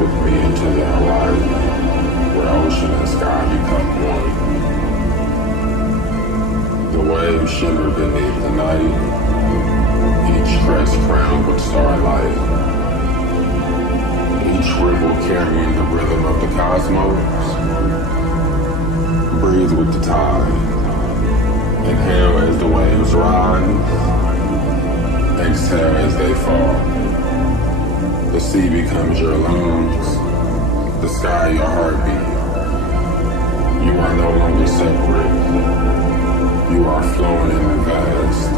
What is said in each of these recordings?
with me into the horizon, where ocean and sky become one. The waves shimmer beneath the night, each crest crowned with starlight. Each ripple carrying the rhythm of the cosmos. Breathe with the tide. Inhale as the waves rise. Exhale as they fall. The sea becomes your lungs. The sky your heartbeat. You are no longer separate. You are flowing in the vast.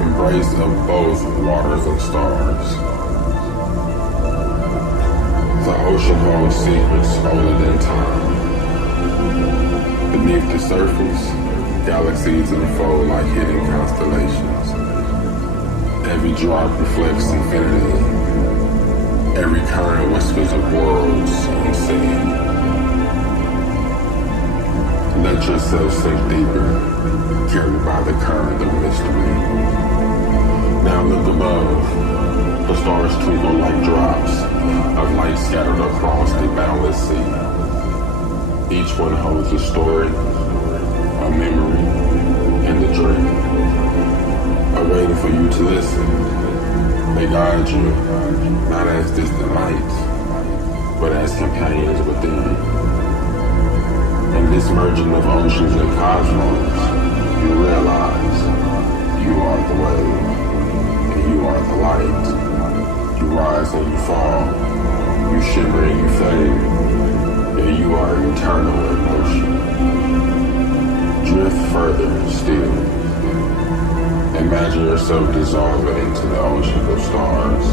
Embrace of both waters and stars. The ocean holds secrets older than time. Beneath the surface, galaxies unfold like hidden constellations. Every drop reflects infinity. Every current whispers of worlds unseen. Let yourself sink deeper, carried by the current of mystery. Now look above. The stars twinkle like drops of light scattered across the boundless sea. Each one holds a story, a memory, and a dream, awaiting for you to listen. They guide you, not as distant lights, but as companions within you. In this merging of oceans and cosmos, you realize you are the wave, and you are the light. You rise and you fall, you shimmer and you fade, and you are eternal in motion. Drift further still. Imagine yourself dissolving into the ocean of stars.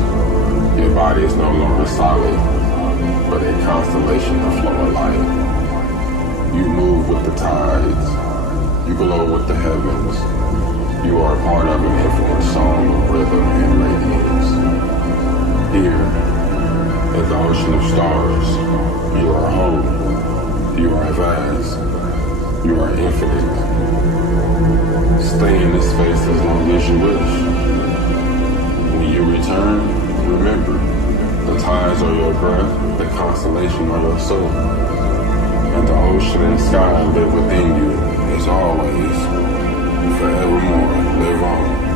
Your body is no longer solid, but a constellation of flowing light. You move with the tides. You glow with the heavens. You are part of an infinite song of rhythm and radiance. Here, in the ocean of stars, you are whole. You are vast. You are infinite. Stay in this space as long as you wish. When you return, remember, the tides are your breath, the constellation are your soul, and the ocean and sky live within you as always. Forevermore, live on.